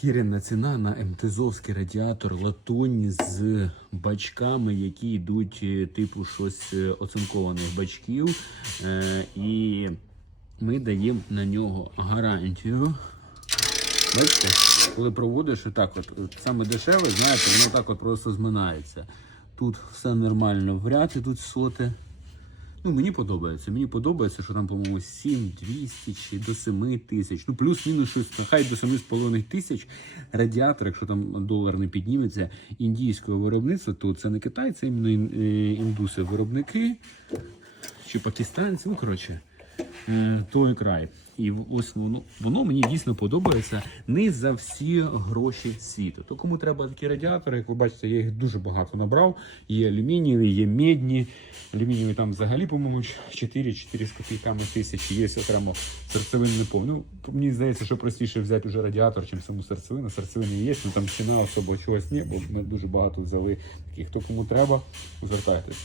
Хірена ціна на МТЗовський радіатор латунні з бачками, які йдуть е, типу щось е, оцинкованих бачків. Е, і ми даємо на нього гарантію. Бачите, коли проводиш отак, от, саме дешеве, знаєте, воно так от просто зминається. Тут все нормально в ряд ідуть соти. Ну, мені подобається. Мені подобається, що там, по-моєму, 7 200 чи до 7 тисяч. Ну, плюс-мінус щось, хай до 7,5 тисяч. Радіатор, якщо там долар не підніметься, індійського виробництва, то це не Китай, це іменно е, індуси виробники чи пакистанці. Ну, коротше, той край. І ось воно, воно мені дійсно подобається не за всі гроші світу. То кому треба такі радіатори, як ви бачите, я їх дуже багато набрав. Є алюмінієві, є медні. Алюмінієві там взагалі, по-моєму, 4-4 з копійками тисячі. Є окремо серцевин не повно. Ну, мені здається, що простіше взяти вже радіатор, чим саму серцевину. Серцевини є, ну там ціна особо чогось ні, бо ми дуже багато взяли таких. Хто кому треба, звертайтесь.